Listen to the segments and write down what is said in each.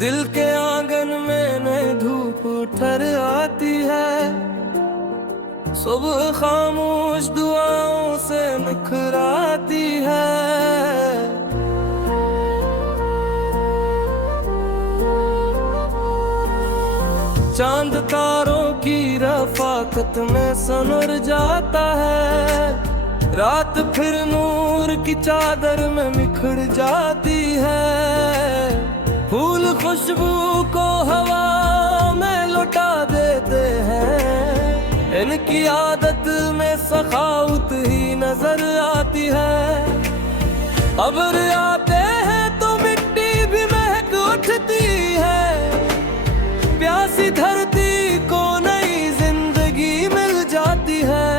दिल के आंगन में नई धूप उठर आती है, सुबह खामोश दुआओं से निखराती है। चांद तारों की रफाकत में सनर जाता है, रात फिर नूर की चादर में बिखर जाती है। फूल खुशबू को हवा में लुटा देते हैं, इनकी आदत में सखावत ही नजर आती है। अब्र आते हैं तो मिट्टी भी महक उठती है, प्यासी धरती को नई जिंदगी मिल जाती है।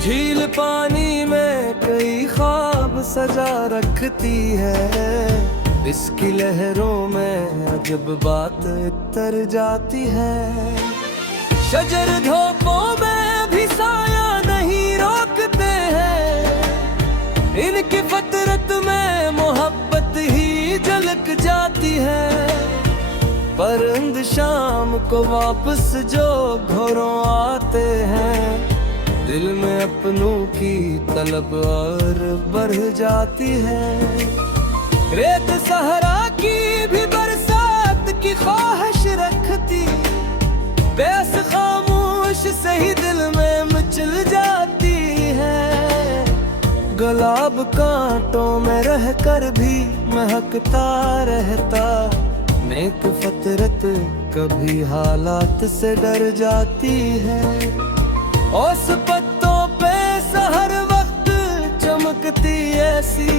झील पानी में कई ख्वाब सजा रखती है, इसकी लहरों में अजब बात उतर जाती है। शजर धूपों में भी साया नहीं रोकते हैं, इनकी फितरत में मोहब्बत ही झलक जाती है। परिंद शाम को वापस जो घरों आते हैं, दिल में अपनों की तलब और बढ़ जाती है। रेत सहरा की भी बरसात की ख्वाहिश रखती, बेस खामोश से ही दिल में मचल जाती है। गुलाब कांटों में रहकर भी महकता रहता, नेक फितरत कभी हालात से डर जाती है। उस पत्तों पे सहर वक्त चमकती ऐसी,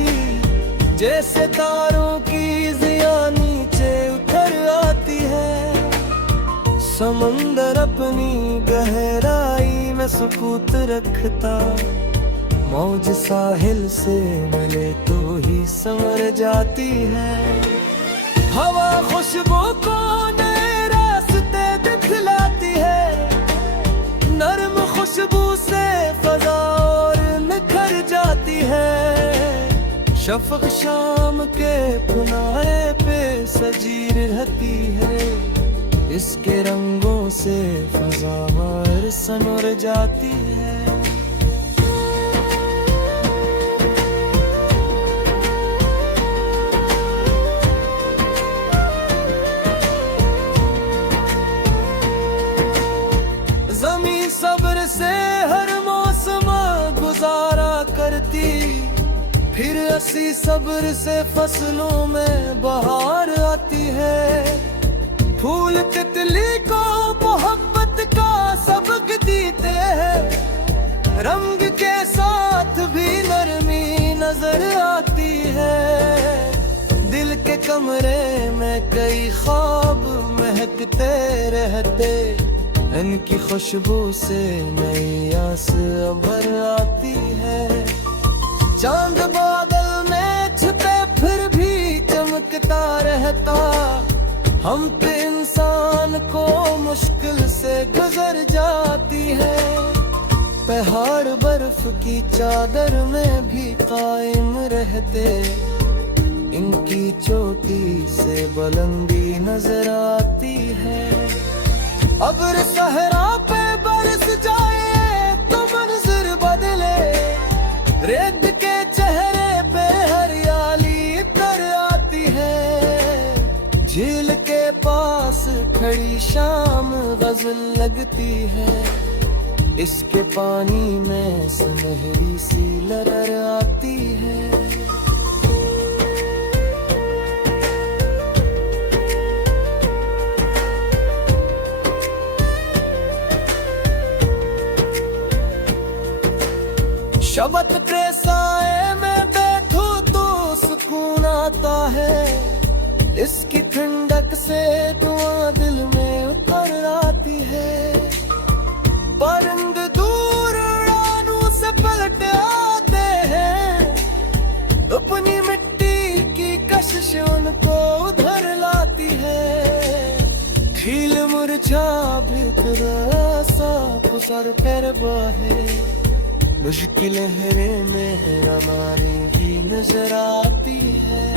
जैसे तारों की ज़िया नीचे उतर आती है। समंदर अपनी गहराई में सुकूत रखता, मौज साहिल से मिले तो ही संवर जाती है। हवा खुशबू को नए रास्ते दिखलाती है, नरम खुशबू से फजा और निखर जाती है। शफ़क़ शाम के किनारे पे सजी रहती है, इसके रंगों से फज़ा और सनर जाती है। ज़मीं सब्र से हर मौसम गुजारा करती, फिर ऐसी सब्र से फसलों में बहार आती है। फूल तितली को मोहब्बत का सबक देते हैं, रंग के साथ भी नरमी नजर आती है। दिल के कमरे में कई ख्वाब महकते रहते, इनकी खुशबू से नई आस भर आती है। चांद बादल में छिपे फिर भी चमकता रहता, हम पे इंसान को मुश्किल से गुजर जाती है। पहाड़ बर्फ की चादर में भी कायम रहते, इनकी चोटी से बुलंदी नजर आती है। अब्र सहरा पे बरस जाए तो मंजर बदले, रेत के चेहरे पे हरियाली तर आती है। झील के पास खड़ी शाम गजल लगती है, इसके पानी में सुनहरी सी लहर आती है। शबत के साए में बैठो तो सुकून आता है, इसकी ठंडक से दुआ दिल में उतर आती परिंदे दूर उड़ानों से पलट आते हैं, अपनी मिट्टी की कशिश उनको उधर लाती है। खिल मुरझा भी साफ सर पर बहे, मुश्किल लहरें में हमारी भी नजर आती है।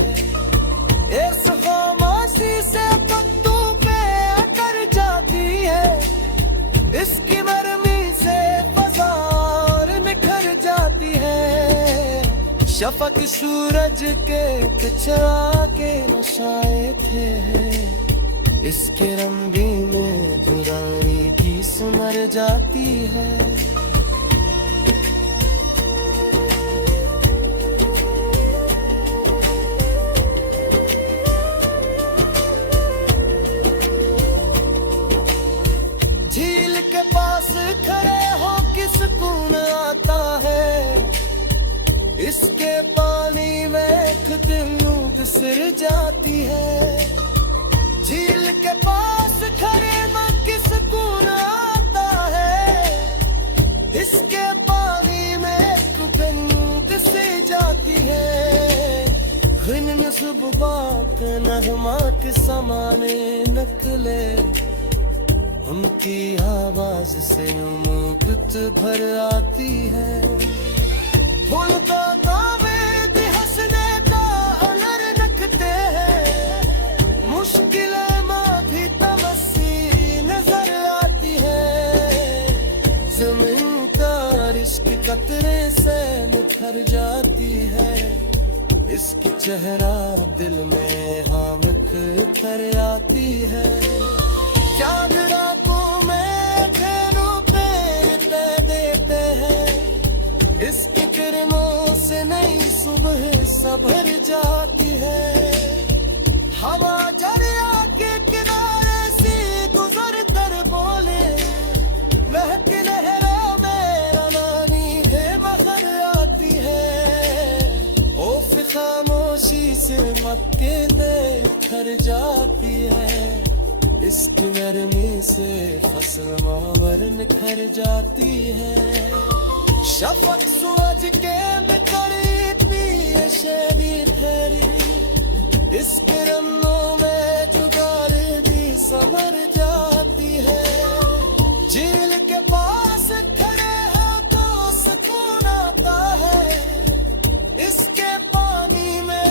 इस खामोशी से पत्तों पे अकर जाती है, इसकी नरमी से फज़ा और निखर जाती है। शफक सूरज के चरा के नशाए थे, इसके रंगी में जुदाई भी सिमर जाती है। झील के पास खड़े हो कि सुकून आता है, इसके पानी में एक दिन बिसर जाती है। झील के पास खड़े हो कि सुकून आता है, इसके पानी में एक दिन बिसर जाती है। इन सुबह नगमा के समाने नकले, उनकी आवाज से मुकुट भर आती है। भूलता तावेद हंसने का हुनर रखते हैं, मुश्किल माँ भी तमस्सी नजर आती है। जमीन का इश्क कतरे से निखर जाती है, इसकी चेहरा दिल में हामिक कर आती है। चाँद रातों में खेलों पे देते हैं, इसकी किरणों से नई सुबह संभर जाती है। हवा दरिया के किनारे से गुजर कर बोले, महकी लहरों में रनानी है बखर आती है। ओफ खामोशी से मक्के दे खर जाती है, इसकी नरमी से फसल मावर निखर जाती है। शफक सूरज के मिटरी पिए शैली ठहरी, इसके रंगों में जुगार भी समर जाती है। झील के पास खड़े हो तो सुकून आता है, इसके पानी में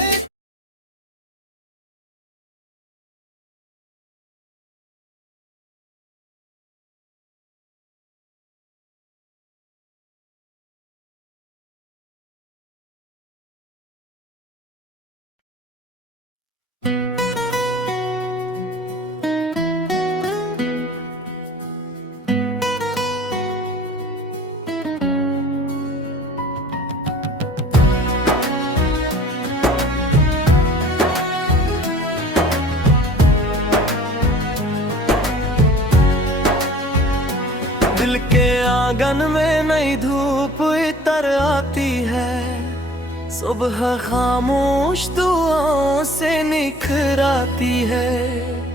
दिल के आंगन में नई धूप इतर आती है, सुबह खामोश दुआओं से निखर आती है।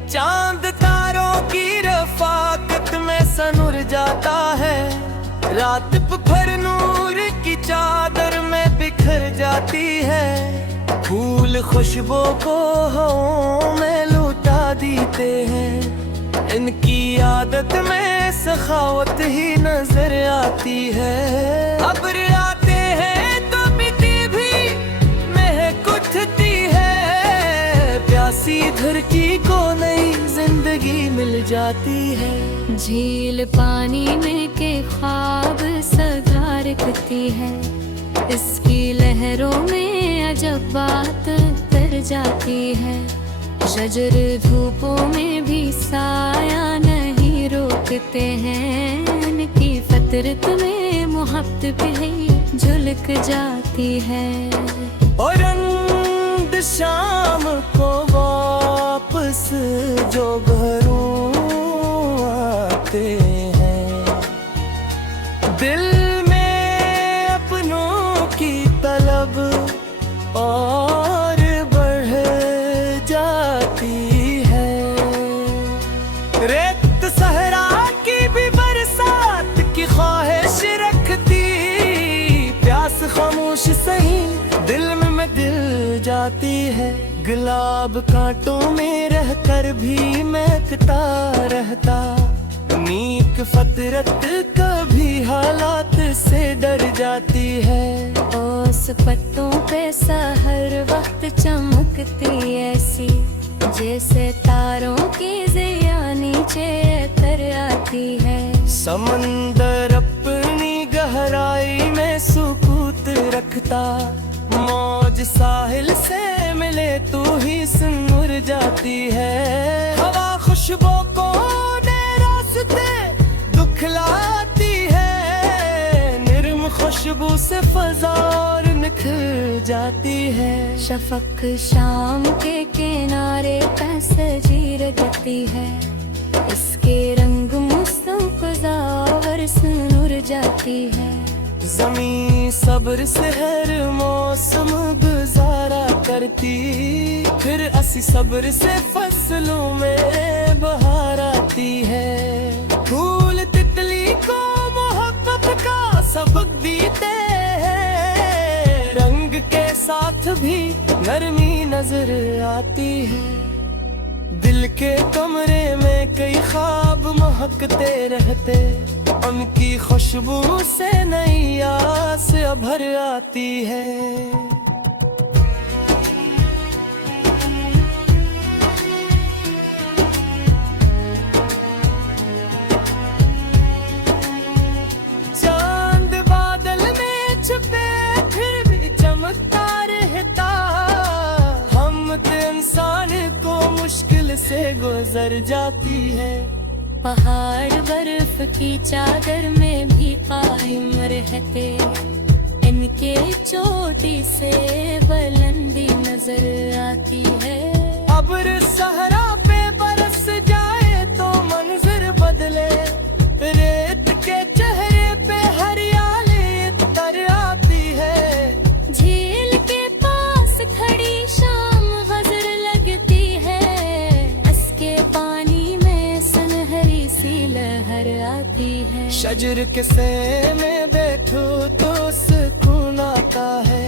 चांद तारों की रफाकत में सनुर जाता है, रात भर नूर की चादर में बिखर जाती है। फूल खुशबू को हवाओं में लुटा देते हैं, इनकी आदत में सखावत ही नजर आती है। अब्र आते हैं तो मिट्टी भी महक उठती है, प्यासी धरती को नई जिंदगी मिल जाती है। झील पानी में के ख्वाब सजा रखती है, इसकी लहरों में अजब बात तर जाती है। शजर धूपों में भी साया नहीं रोकते हैं, इनकी फितरत में मोहब्बत भी झलक जाती है। और रंग शाम को वापस जो घरों आते हैं, दिल में अपनों की तलब और बढ़ जाती है। रेत सहरा की भी बरसात जाती है। गुलाब कांटों में रहकर भी महकता रहता, नीक फतरत कभी हालात से डर जाती है। ओस पत्तों पे हर वक्त चमकती ऐसी, जैसे तारों की ज़िया नीचे तर आती है। समंदर अपनी गहराई में सुकूत रखता, मौज साहिल से मिले तू ही सुन जाती है। हवा खुशबू को दिखलाती है, निर्म खुशबू से फजा और निखर जाती है। शफक शाम के किनारे पे सजी रहती है, इसके रंग मौसम को ज़ावर सुनुर जाती है। ज़मीं सब्र से हर मौसम गुजारा करती, फिर असी सब्र से फसलों में बहार आती है। फूल तितली को मोहब्बत का सबक देते हैं, रंग के साथ भी नरमी नजर आती है। दिल के कमरे में कई ख्वाब महकते रहते, उनकी खुशबू से नई आस भर आती है। चांद बादल में छुपे फिर भी चमकता रहता, हम तो इंसान को मुश्किल से गुजर जाती है। पहाड़ बर्फ की चादर में भी कायम रहते, इनके चोटी से बुलंदी नजर आती है। अब्र सहरा पे बरस जाए तो मंजर बदले, रेत के चेहरे पे हरियाली तर आती है। झील के पास खड़ी शाम गजर लगती है, इसके पानी में सुनहरी सी लहर आती है। शजर के सैर में बैठो तो सुकून आता है,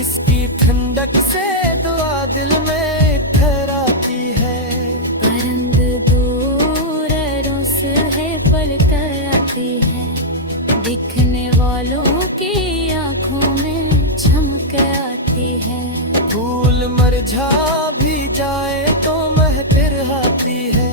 इसकी ठंडक से दुआ दिल में ठहराती है। परंद दूर रोस है पल कर आती है, दिखने वालों की आंखों में चमक आती है। फूल मरझा भी जाए तो महक आती है,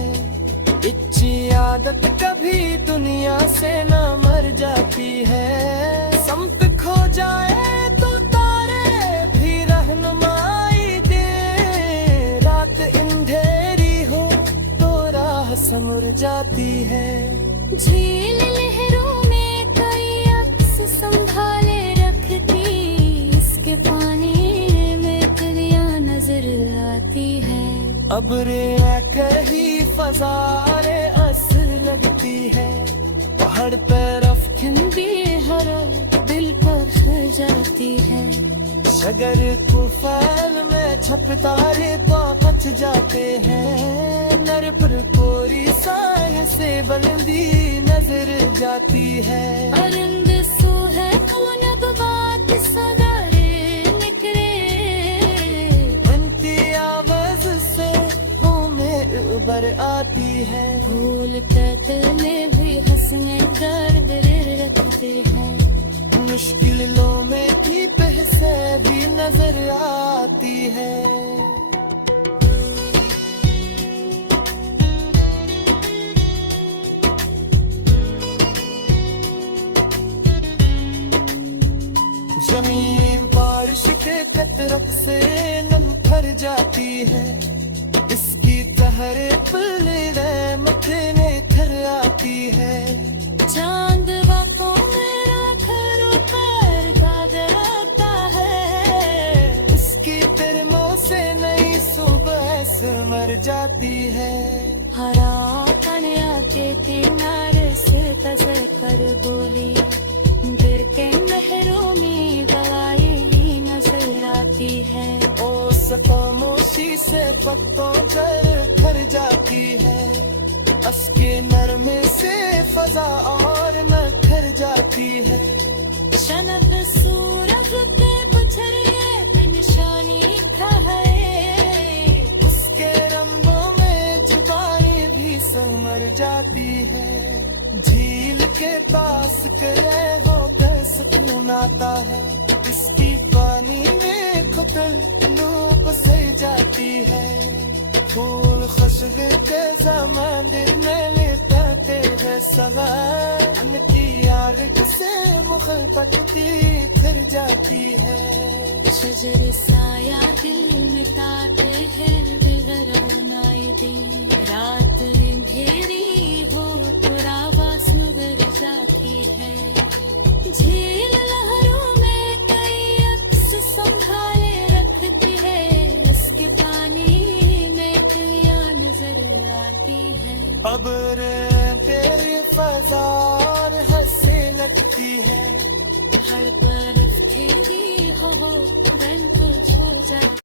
इच्छी आदत कभी दुनिया से न मर जाती है। समत खो जाए तो तारे भी रहनुमाई दे, रात अंधेरी हो तो राह समर जाती है। झील लहरों में कई अक्स संभाले रखती, इसके पानी में कलियां नजर आती है। अब्रे कहीं फजारे अस लगती है, हर तरफ भी हर दिल पर जाती है। शगर को फैल में छपतारे बच जाते हैं, नर पर कोरी साय से बुलंदी नजर जाती है। अरिंद सू है कौन अब बात सदारे निकले, उनकी आवाज से में उबर आती है। फूल तले भी हंसने दर्द रखते हैं, मुश्किलों में की बहसे भी नजर आती है। जमीन बारिश के कतरत से नम भर जाती है, इसकी तहरे पल्ले मथे में थर आती है। चांद बातों में राखर पैर कादर आता है, उसकी तिरमों से नई सुबह सिमर जाती है। हरा कन्या के किनारे से तसर कर बोली, गिर के नहरों में गवाई नजर आती है। ओ खामोशी से पत्तों कर जाती है, असके नरमे से फजा और नखर जाती है। शनब सूरज के पछड़िए निशानी ठहरे, उसके रंगों में जुबानी भी समर जाती है। झील के पास करे हो सुकून आता है, इसकी पानी में खुतर धूप से जाती है। फूल खुशबू के ज़माने में लेते हैं सवार, उनकी यार से मुहब्बत भी फिर जाती है। शजर साया दिल मिटाते हैं बिगड़नाई दिन, रात अंधेरी हो तो आवाज़ मगर जाती है। झील लहरों में कई अक्स संभाले रखती है, उसके पानी में किया नजर आती है। अब तेरी फजा और हंसी लगती है, हर तरफ तेरी हो रंग को छो जाती